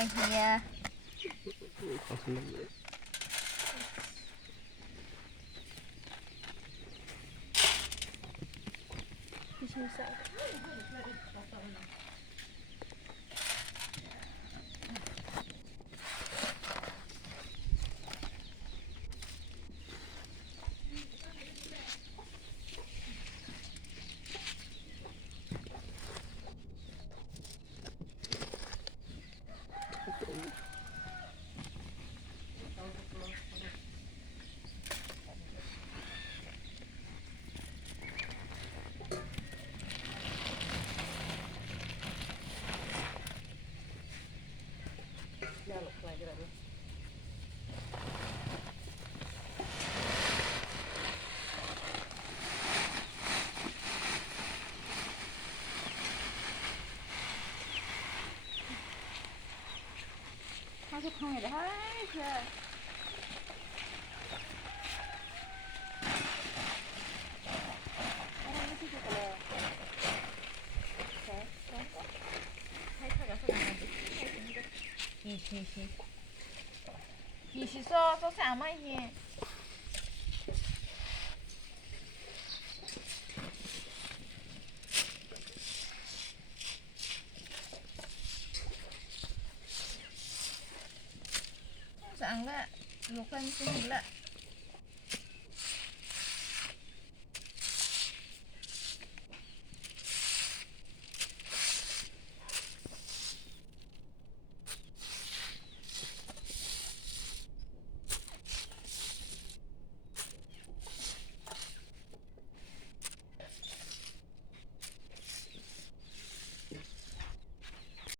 มาเฮียขอสนุกเลยพี่ชูใส่เขาจะทำอะไรเพื่ออะไรไม่ใช่จุดเลยใช่ใช่ให้เขาจะทำอะไรยี่สิบโซ่สามไม่เฮียสั่งละลูกกันจริงละ